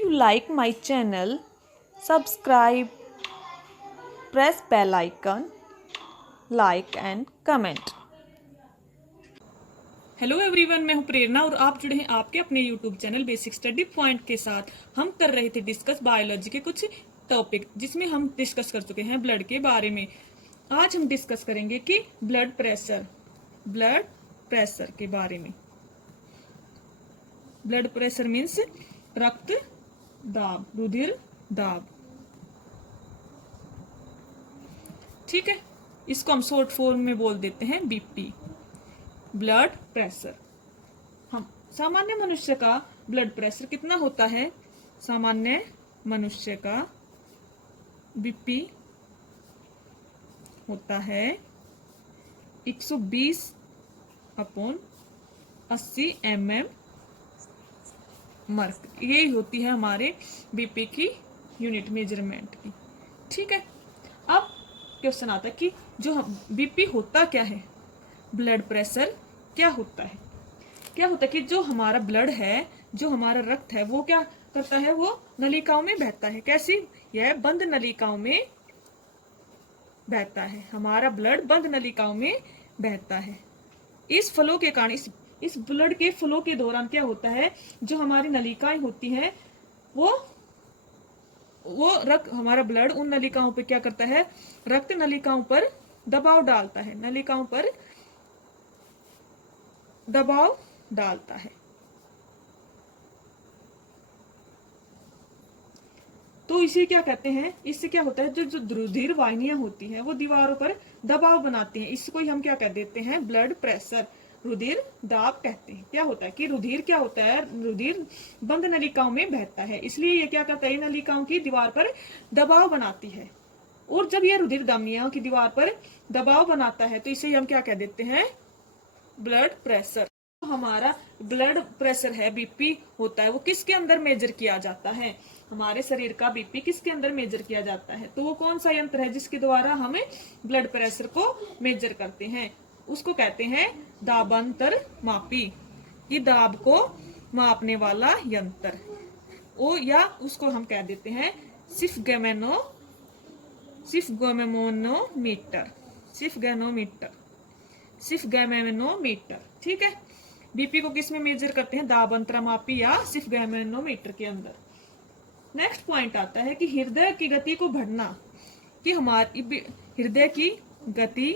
you like my channel, subscribe, press bell icon, like and comment. Hello everyone, मैं हूं प्रेरणा और आप जुड़े हैं आपके अपने YouTube channel basic study point के साथ। हम कर रहे थे डिस्कस बायोलॉजी के कुछ टॉपिक, जिसमें हम डिस्कस कर चुके हैं ब्लड के बारे में। आज हम डिस्कस करेंगे कि ब्लड प्रेशर के बारे में। ब्लड प्रेशर मीन्स रक्त दाब, रुधिर दाब। ठीक है, इसको हम शॉर्ट फॉर्म में बोल देते हैं बीपी, ब्लड प्रेशर। हम सामान्य मनुष्य का ब्लड प्रेशर कितना होता है? सामान्य मनुष्य का बीपी होता है 120/80 mm मर्क। यही होती है हमारे बीपी की यूनिट मेजरमेंट की। ठीक है, अब क्वेश्चन आता है कि जो बीपी होता क्या है, ब्लड प्रेशर क्या होता है? क्या होता है कि जो हमारा ब्लड है, जो हमारा रक्त है, वो क्या करता है? वो नलिकाओं में बहता है। कैसी? यह बंद नलिकाओं में बहता है। हमारा ब्लड बंद नलिकाओं में बहता है। इस फ्लो के कारण, इस ब्लड के फ्लो के दौरान क्या होता है, जो हमारी नलिकाएं होती हैं वो हमारा ब्लड उन नलिकाओं पर क्या करता है? रक्त नलिकाओं पर दबाव डालता है, नलिकाओं पर दबाव डालता है। तो इसे क्या कहते हैं? इससे क्या होता है, जो रुधिर वाहिनियां होती हैं वो दीवारों पर दबाव बनाती हैं। इसको ही हम क्या कह देते हैं? ब्लड प्रेशर, रुधिर दाब कहते हैं। क्या होता है कि रुधिर क्या होता है? रुधिर बंद नलिकाओं में बहता है, इसलिए ये क्या करता है? नलिकाओं की दीवार पर दबाव बनाती है। और जब ये रुधिर धमनियों की दीवार पर दबाव बनाता है तो इसे हम क्या कह देते हैं? Blood pressure. हमारा ब्लड प्रेशर है, बीपी होता है, वो किसके अंदर मेजर किया जाता है? हमारे शरीर का बीपी किसके अंदर मेजर किया जाता है? तो वो कौन सा यंत्र है जिसके द्वारा हमें ब्लड प्रेशर को मेजर करते हैं? उसको कहते हैं दाबांतर मापी, कि दाब को मापने वाला यंत्र। ओ या उसको हम कह देते हैं सिफगैमेनोमीटर। ठीक है, बीपी को किस में मेजर करते हैं? दाब अंतरामापी या सिफगैमेनोमीटर के अंदर। नेक्स्ट पॉइंट आता है कि हृदय की गति को बढ़ना, कि हमारी हृदय की गति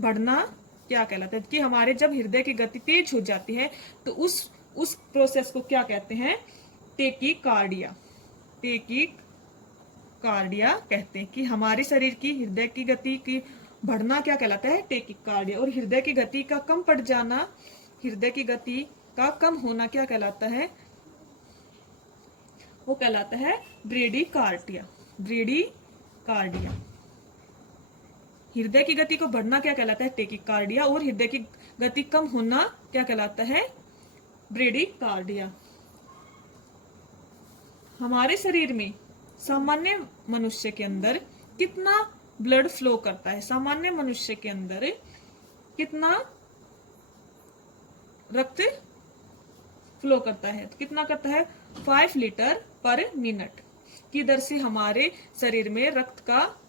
बढ़ना क्या कहलाता है? कि हमारे जब हृदय की गति तेज हो जाती है तो उस प्रोसेस को क्या कहते हैं? टेकीकार्डिया कहते हैं। कि हमारे शरीर की हृदय की गति की बढ़ना क्या कहलाता है? टेकीकार्डिया। और हृदय की गति का कम पड़ जाना, हृदय की गति का कम होना क्या कहलाता है? वो कहलाता है ब्रेडीकार्डिया। हृदय की गति को बढ़ना क्या कहलाता है? टेकीकार्डिया। और हृदय की गति कम होना क्या कहलाता है? ब्रेडीकार्डिया। हमारे शरीर में सामान्य मनुष्य के अंदर कितना ब्लड फ्लो करता है? सामान्य मनुष्य के अंदर कितना रक्त फ्लो करता है? तो कितना करता है? 5 लीटर पर मिनट की दर से हमारे शरीर में रक्त का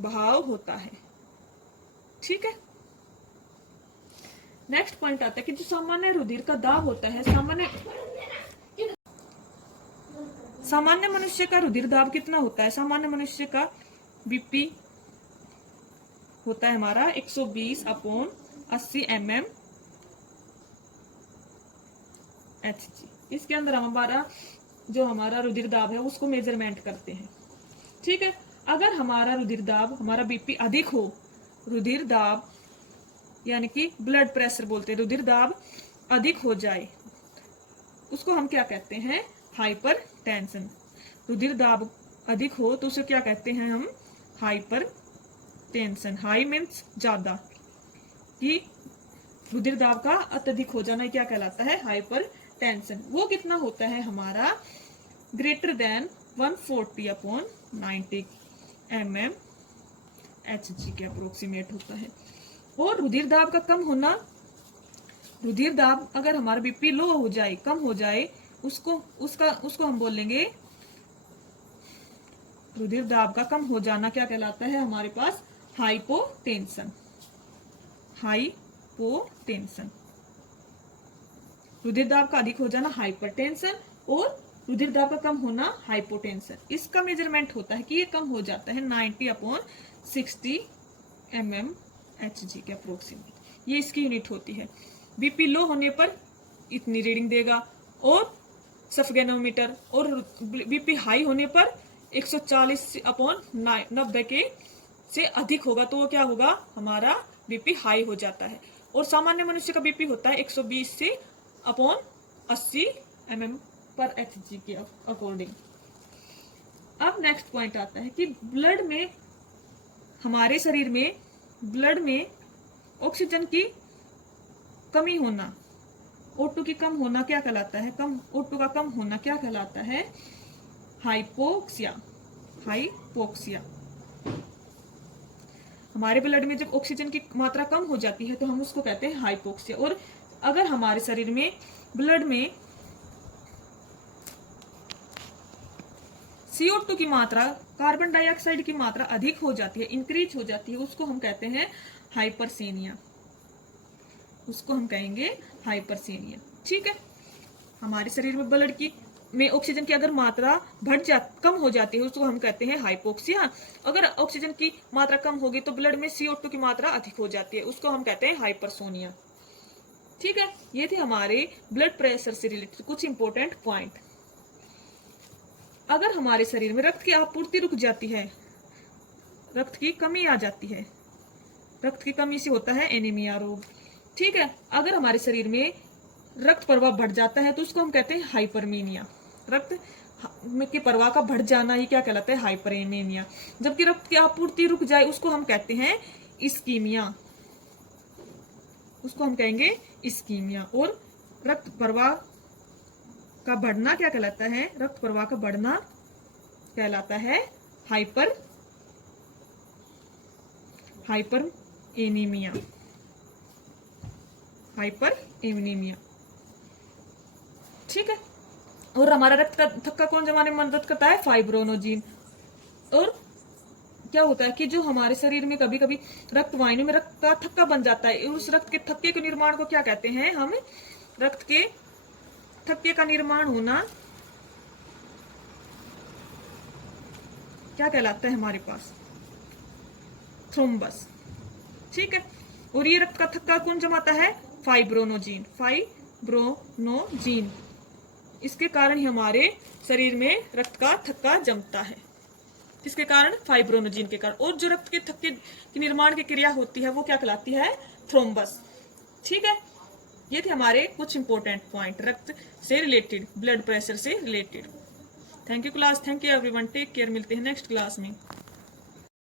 बहाव होता है। ठीक है, नेक्स्ट पॉइंट आता है कि जो सामान्य रुधिर का दाब होता है, सामान्य मनुष्य का रुधिर दाब कितना होता है? सामान्य मनुष्य का बीपी होता है हमारा 120/80 mm Hg। इसके अंदर हम जो हमारा रुधिर दाब है उसको मेजरमेंट करते हैं। ठीक है, अगर हमारा रुधिर दाब, हमारा बीपी अधिक हो, रुधिर दाब यानी कि ब्लड प्रेशर बोलते हैं, रुधिर दाब अधिक हो जाए, उसको हम क्या कहते हैं? हाइपरटेंशन। रुधिर दाब अधिक हो तो उसे क्या कहते हैं हम? हाइपरटेंशन। हाई मीन्स ज्यादा, कि रुधिर दाब का अत्यधिक हो जाना क्या कहलाता है? हाइपरटेंशन। वो कितना होता है हमारा? ग्रेटर देन 140/90 mm Hg के अप्रोक्सीमेट होता है। और रुधिर दाब का कम होना, रुधिर दाब अगर हमारा बीपी लो हो जाए, कम हो जाए, उसको हम बोलेंगे रुधिर दाब का कम हो जाना क्या कहलाता है हमारे पास? हाइपोटेंशन। हाइपोटेंशन, रुधिर दाब का अधिक हो जाना हाइपरटेंशन और रुधिर दाब का कम होना हाइपोटेंशन। इसका मेजरमेंट होता है कि ये कम हो जाता है 90/60 mmHg के अप्रोक्सीमेट। ये इसकी यूनिट होती है। बीपी लो होने पर इतनी रीडिंग देगा और सफगैनोमीटर, और बीपी हाई होने पर 140/90 के से अधिक होगा तो वो क्या होगा? हमारा बीपी हाई हो जाता है। और सामान्य मनुष्य का बीपी होता है 120/80 mmHg के अकॉर्डिंग। अब नेक्स्ट पॉइंट आता है कि ब्लड में, हमारे शरीर में ब्लड में ऑक्सीजन की कमी होना, O2 की कम होना क्या कहलाता है? O2 का कम होना क्या कहलाता है? हाइपोक्सिया। हाइपोक्सिया। हमारे ब्लड में जब ऑक्सीजन की मात्रा कम हो जाती है तो हम उसको कहते हैं हाइपोक्सिया। और अगर हमारे शरीर में ब्लड में CO2 की मात्रा, कार्बन डाइऑक्साइड की मात्रा अधिक हो जाती है, इंक्रीज हो जाती है, उसको हम कहते हैं हाइपरसेनिया। उसको हम कहेंगे हाइपरसेनिया। ठीक है, हमारे शरीर में ब्लड की में ऑक्सीजन की अगर मात्रा कम हो जाती है उसको हम कहते हैं हाइपोक्सिया। अगर ऑक्सीजन की मात्रा कम होगी तो ब्लड में CO2 की मात्रा अधिक हो जाती है, उसको हम कहते हैं हाइपरसोनिया। ठीक है, ये थे हमारे ब्लड प्रेशर से रिलेटेड कुछ इंपॉर्टेंट पॉइंट। अगर हमारे शरीर में रक्त की आपूर्ति रुक जाती है, रक्त की कमी आ जाती है, रक्त की कमी से होता है एनीमिया रोग। ठीक है, अगर हमारे शरीर में रक्त प्रवाह बढ़ जाता है तो उसको हम कहते हैं हाइपरमीनिया। रक्त के प्रवाह का बढ़ जाना ही क्या कहलाता है? हाइपरएनीमिया। जबकि रक्त की आपूर्ति रुक जाए उसको हम कहते हैं इस्कीमिया। उसको हम कहेंगे इस्कीमिया। और रक्त प्रवाह का बढ़ना क्या कहलाता है? रक्त प्रवाह का बढ़ना कहलाता है हाइपरएनीमिया। हाइपरएनीमिया। ठीक है, और हमारा रक्त का थक्का कौन जमाने में मदद करता है? फाइब्रोनोजिन। और क्या होता है कि जो हमारे शरीर में कभी कभी रक्त वाहिनी में रक्त का थक्का बन जाता है, उस रक्त के थक्के के निर्माण को क्या कहते हैं हम? रक्त के थक्के का निर्माण होना क्या कहलाता है हमारे पास? थ्रोम्बस। ठीक है, और ये रक्त का थक्का कौन जमाता है? फाइब्रोनोजिन। फाइब्रोनोजिन, इसके कारण ही हमारे शरीर में रक्त का थक्का जमता है। किसके कारण? फाइब्रोनोजिन के कारण। और जो रक्त के थक्के के निर्माण की क्रिया होती है वो क्या कहलाती है? थ्रोम्बस। ठीक है, ये थे हमारे कुछ इंपॉर्टेंट पॉइंट रक्त से रिलेटेड, ब्लड प्रेशर से related. Thank you class, thank you everyone, take care. मिलते हैं नेक्स्ट क्लास में।